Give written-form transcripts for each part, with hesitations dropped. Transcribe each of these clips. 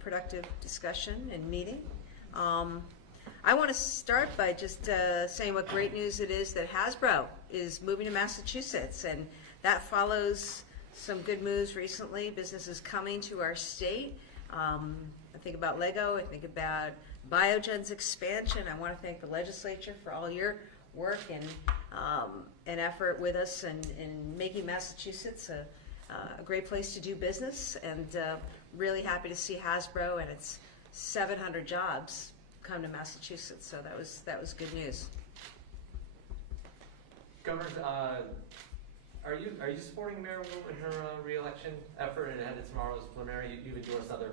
productive discussion and meeting. I want to start by just saying what great news it is that Hasbro is moving to Massachusetts, and that follows some good moves recently. Businesses coming to our state. I think about Lego. I think about Biogen's expansion. I want to thank the legislature for all your work and effort with us in making Massachusetts a great place to do business, and really happy to see Hasbro and its 700 jobs come to Massachusetts. So that was good news. Governor, are you supporting Mayor Wu in her re-election effort and ahead of tomorrow's preliminary? You've endorsed other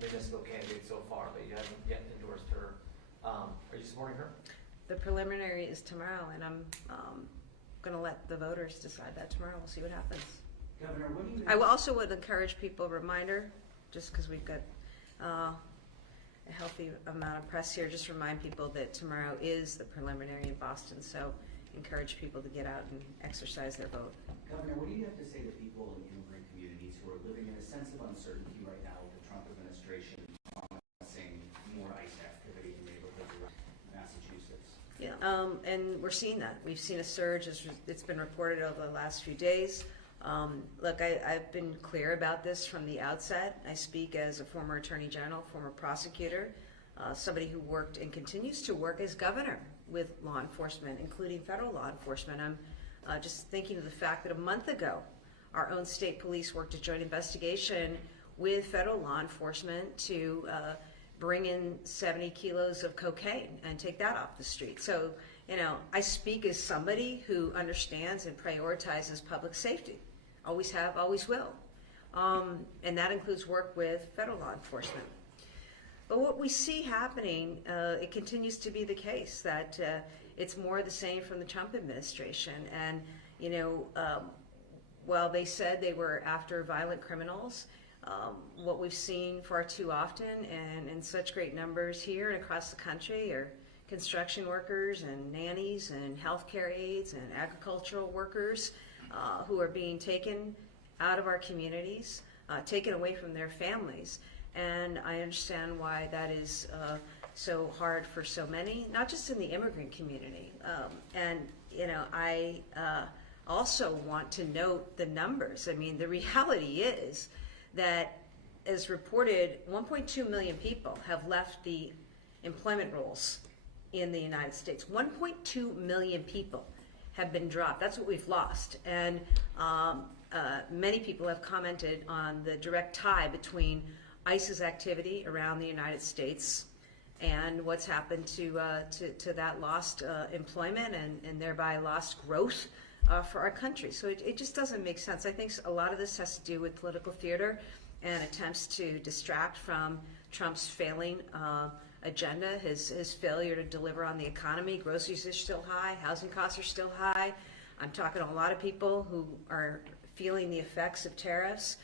municipal candidates so far, but you haven't yet endorsed her. Are you supporting her? The preliminary is tomorrow, and I'm going to let the voters decide that tomorrow. We'll see what happens. Governor, what do you? I also would encourage people, reminder, just because we've got a healthy amount of press here, just remind people that tomorrow is the preliminary in Boston, so encourage people to get out and exercise their vote. Governor, what do you have to say to people in immigrant communities who are living in a sense of uncertainty right now with the Trump administration promising more ICE activity in neighborhoods around Massachusetts? Yeah, and we're seeing that. We've seen a surge, as it's been reported over the last few days. Look, I've been clear about this from the outset. I speak as a former Attorney General, former prosecutor, somebody who worked and continues to work as governor with law enforcement, including federal law enforcement. I'm just thinking of the fact that a month ago, our own state police worked a joint investigation with federal law enforcement to bring in 70 kilos of cocaine and take that off the street. So, you know, I speak as somebody who understands and prioritizes public safety. Always have, always will. And that includes work with federal law enforcement. But what we see happening, it continues to be the case that it's more the same from the Trump administration. And, you know, while they said they were after violent criminals, what we've seen far too often and in such great numbers here and across the country are construction workers and nannies and healthcare aides and agricultural workers who are being taken out of our communities, taken away from their families. And I understand why that is so hard for so many, not just in the immigrant community. And, you know, I also want to note the numbers. I mean, the reality is that, as reported, 1.2 million people have left the employment rolls in the United States. 1.2 million people have been dropped. That's what we've lost. And many people have commented on the direct tie between ICE's activity around the United States and what's happened to that lost employment and thereby lost growth for our country. So it just doesn't make sense. I think a lot of this has to do with political theater and attempts to distract from Trump's failing agenda, his failure to deliver on the economy. Groceries are still high, housing costs are still high. I'm talking to a lot of people who are feeling the effects of tariffs.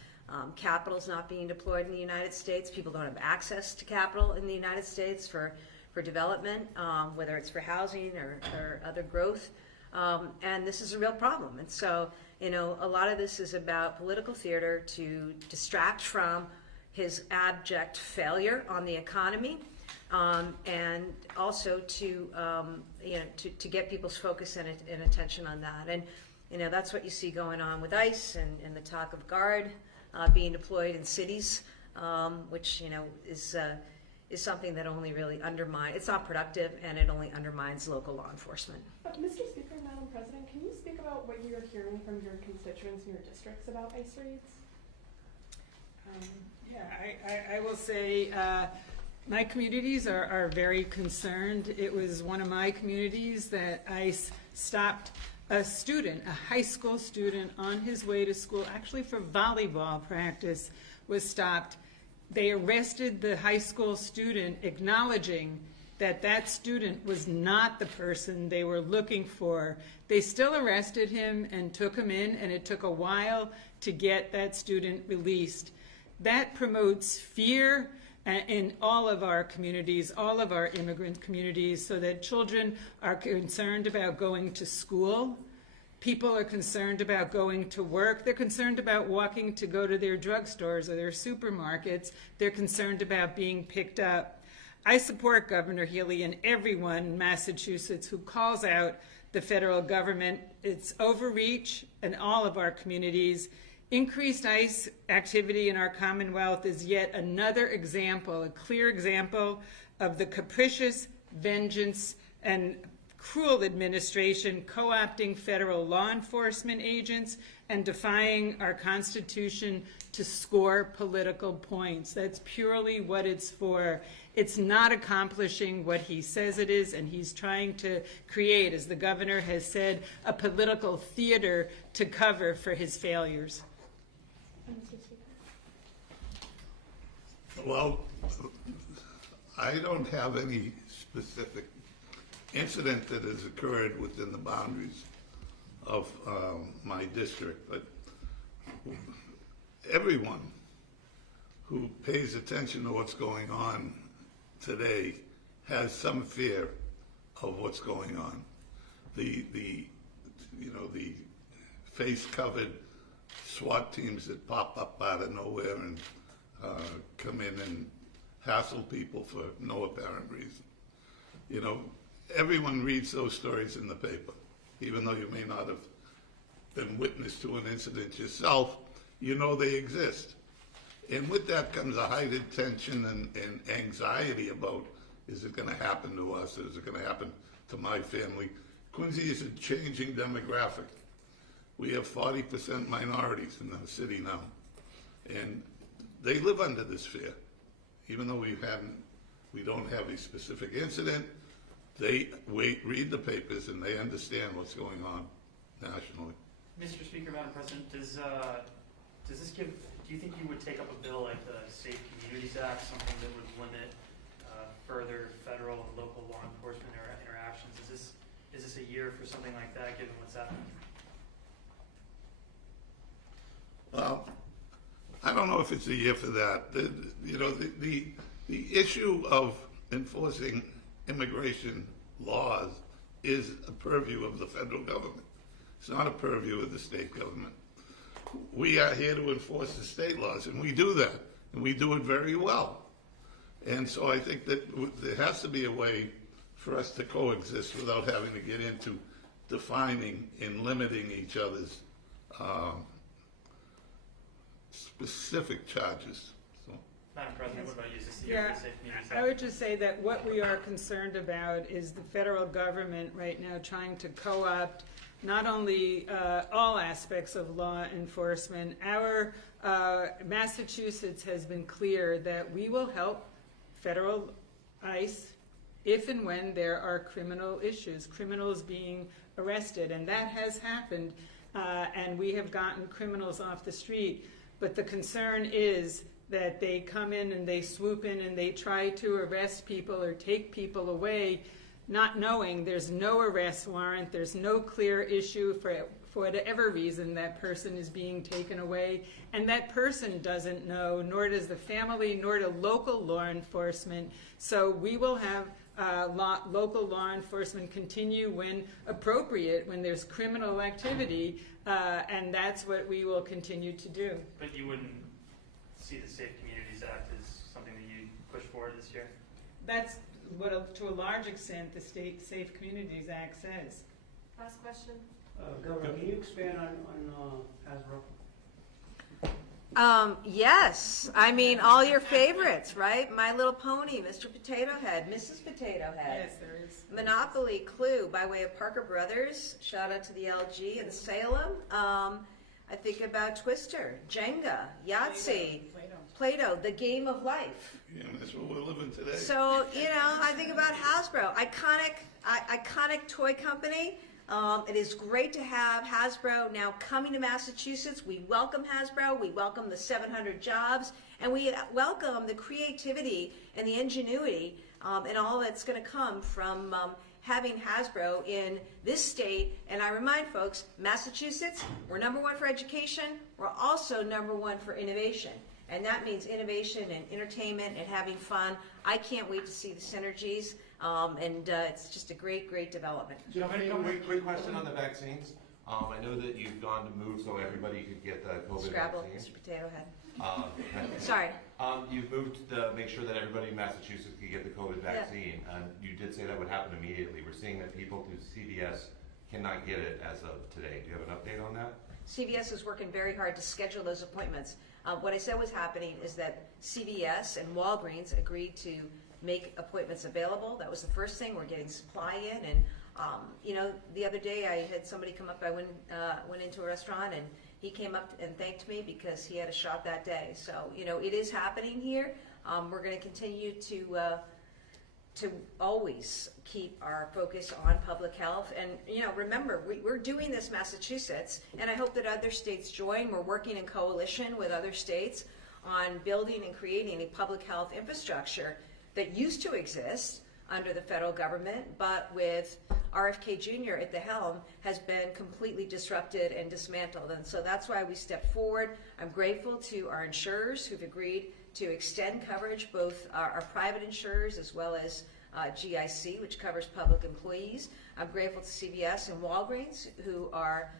Capital's not being deployed in the United States. People don't have access to capital in the United States for development, whether it's for housing or other growth. And this is a real problem. And so, you know, a lot of this is about political theater to distract from his abject failure on the economy, and also to, you know, to get people's focus and attention on that. And, you know, that's what you see going on with ICE and the talk of Guard being deployed in cities, which, you know, is something that only really undermines, it's not productive, and it only undermines local law enforcement. Mr. Speaker, Madam President, can you speak about what you're hearing from your constituents in your districts about ICE raids? I will say my communities are very concerned. It was one of my communities that ICE stopped a student, a high school student, on his way to school, actually for volleyball practice, was stopped. They arrested the high school student, acknowledging that that student was not the person they were looking for. They still arrested him and took him in, and it took a while to get that student released. That promotes fear in all of our communities, all of our immigrant communities, so that children are concerned about going to school. People are concerned about going to work. They're concerned about walking to go to their drugstores or their supermarkets. They're concerned about being picked up. I support Governor Healey and everyone in Massachusetts who calls out the federal government, its overreach in all of our communities. Increased ICE activity in our Commonwealth is yet another example, a clear example of the capricious vengeance and cruel administration co-opting federal law enforcement agents and defying our Constitution to score political points. That's purely what it's for. It's not accomplishing what he says it is, and he's trying to create, as the governor has said, a political theater to cover for his failures. Mr. Speaker. Well, I don't have any specific incident that has occurred within the boundaries of my district, but everyone who pays attention to what's going on today has some fear of what's going on. The face-covered SWAT teams that pop up out of nowhere and come in and hassle people for no apparent reason. You know, everyone reads those stories in the paper, even though you may not have been witness to an incident yourself. You know they exist. And with that comes a heightened tension and anxiety about, is it going to happen to us? Is it going to happen to my family? Quincy is a changing demographic. We have 40% minorities in the city now. And they live under this fear. Even though we don't have a specific incident, they read the papers and they understand what's going on nationally. Mr. Speaker, Madam President, does this give? Do you think you would take up a bill like the Safe Communities Act, something that would limit further federal and local law enforcement interactions? Is this a year for something like that, given what's happening? Well, I don't know if it's a year for that. The issue of enforcing immigration laws is a purview of the federal government. It's not a purview of the state government. We are here to enforce the state laws, and we do that, and we do it very well. And so I think that there has to be a way for us to coexist without having to get into defining and limiting each other's specific charges. So. Madam President, what about you? Is this the year for the Safe Communities Act? I would just say that what we are concerned about is the federal government right now trying to co-opt not only all aspects of law enforcement. Our Massachusetts has been clear that we will help federal ICE if and when there are criminal issues, criminals being arrested, and that has happened, and we have gotten criminals off the street. But the concern is that they come in and they swoop in and they try to arrest people or take people away, not knowing there's no arrest warrant, there's no clear issue for whatever reason that person is being taken away, and that person doesn't know, nor does the family, nor do local law enforcement. So we will have local law enforcement continue when appropriate, when there's criminal activity, and that's what we will continue to do. But you wouldn't see the Safe Communities Act as something that you push forward this year? That's what, to a large extent, the State Safe Communities Act says. Last question. Governor, can you expand on Hasbro? Yes, I mean, all your favorites, right? My Little Pony, Mr. Potato Head, Mrs. Potato Head. Yes, there is. Monopoly, Clue, by way of Parker Brothers. Shout out to the LG and Salem. I think about Twister, Jenga, Yahtzee, Play-Doh, the game of life. Yeah, that's what we're living today. So, I think about Hasbro, iconic toy company. It is great to have Hasbro now coming to Massachusetts. We welcome Hasbro, we welcome the 700 jobs, and we welcome the creativity and the ingenuity and all that's going to come from having Hasbro in this state. And I remind folks, Massachusetts, we're #1 for education, we're also #1 for innovation. And that means innovation and entertainment and having fun. I can't wait to see the synergies. And it's just a great, great development. Quick question on the vaccines. I know that you've gone to move so everybody could get the COVID Scrabble, vaccine. Mr. Potato Head. Um, Sorry. You've moved to make sure that everybody in Massachusetts could get the COVID vaccine, and you did say that would happen immediately. We're seeing that people through CVS cannot get it as of today. Do you have an update on that? CVS is working very hard to schedule those appointments. What I said was happening is that CVS and Walgreens agreed to make appointments available. That was the first thing. We're getting supply in, and you know, the other day I had somebody come up. I went into a restaurant, and he came up and thanked me because he had a shot that day. So you know, it is happening here. We're going to continue to always keep our focus on public health. And, you know, remember, we're doing this, Massachusetts, and I hope that other states join. We're working in coalition with other states on building and creating a public health infrastructure that used to exist under the federal government, but with RFK Jr. at the helm, has been completely disrupted and dismantled. And so that's why we stepped forward. I'm grateful to our insurers who've agreed to extend coverage, both our private insurers as well as GIC, which covers public employees. I'm grateful to CVS and Walgreens, who are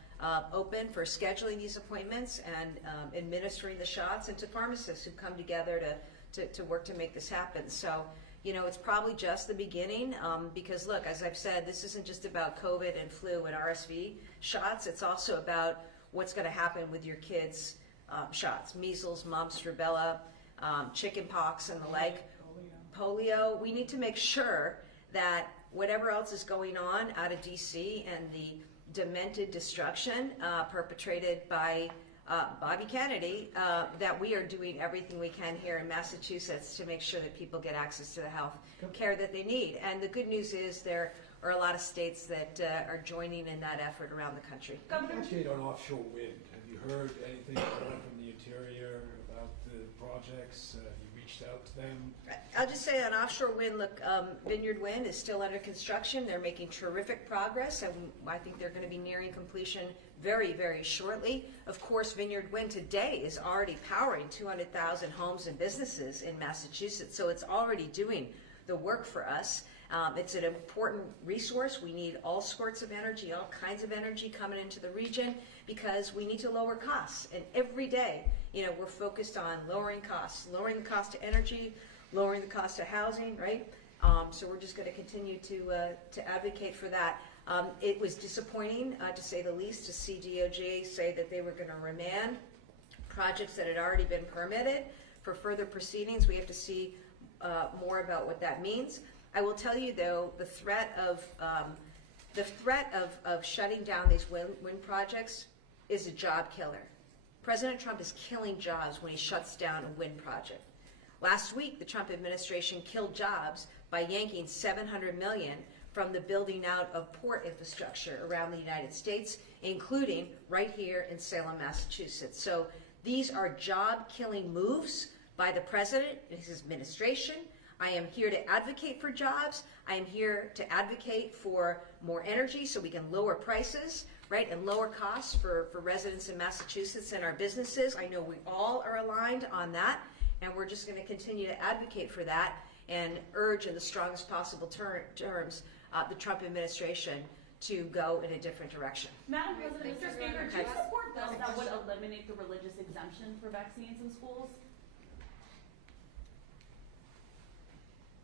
open for scheduling these appointments and administering the shots, and to pharmacists who come together to work to make this happen. So, you know, it's probably just the beginning, because look, as I've said, this isn't just about COVID and flu and RSV shots. It's also about what's going to happen with your kids' shots: measles, mumps, rubella, chicken pox, and the like. Polio. We need to make sure that whatever else is going on out of DC and the demented destruction perpetrated by Bobby Kennedy, that we are doing everything we can here in Massachusetts to make sure that people get access to the health care that they need. And the good news is there are a lot of states that are joining in that effort around the country. An update on offshore wind. Have you heard anything from the interior about the projects? Have you reached out to them? I'll just say on offshore wind, look, Vineyard Wind is still under construction. They're making terrific progress, and I think they're going to be nearing completion very, very shortly. Of course, Vineyard Wind today is already powering 200,000 homes and businesses in Massachusetts, so it's already doing the work for us. It's an important resource. We need all sorts of energy, all kinds of energy coming into the region, because we need to lower costs. And every day, you know, we're focused on lowering costs, lowering the cost of energy, lowering the cost of housing, right? So we're just going to continue to advocate for that. It was disappointing, to say the least, to see DOJ say that they were going to remand projects that had already been permitted for further proceedings. We have to see more about what that means. I will tell you, though, the threat of shutting down these wind projects is a job killer. President Trump is killing jobs when he shuts down a wind project. Last week, the Trump administration killed jobs by yanking $700 million from the building out of port infrastructure around the United States, including right here in Salem, Massachusetts. So these are job-killing moves by the president and his administration. I am here to advocate for jobs. I am here to advocate for more energy so we can lower prices, right, and lower costs for residents in Massachusetts and our businesses. I know we all are aligned on that, and we're just going to continue to advocate for that and urge in the strongest possible terms the Trump administration to go in a different direction. Madam President, Mr. Speaker, do you support bills that would eliminate the religious exemption for vaccines in schools?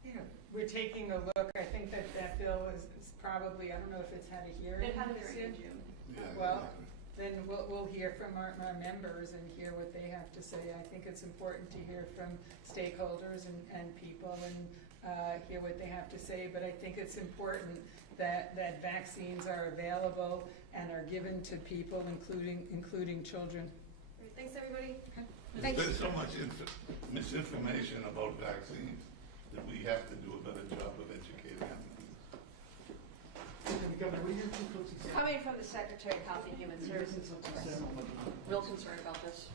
Yeah, we're taking a look. I think that bill is probably, I don't know if it's had a hearing. It had a this hearing year. in June. Yeah, Well, exactly. then we'll hear from our members and hear what they have to say. I think it's important to hear from stakeholders and people and hear what they have to say, but I think it's important that vaccines are available and are given to people, including children. Great. Thanks, everybody. There's so much misinformation about vaccines that we have to do a better job of educating them. Governor, what are your 2 votes? Coming from the Secretary of Health and Human Services, real concerned about this.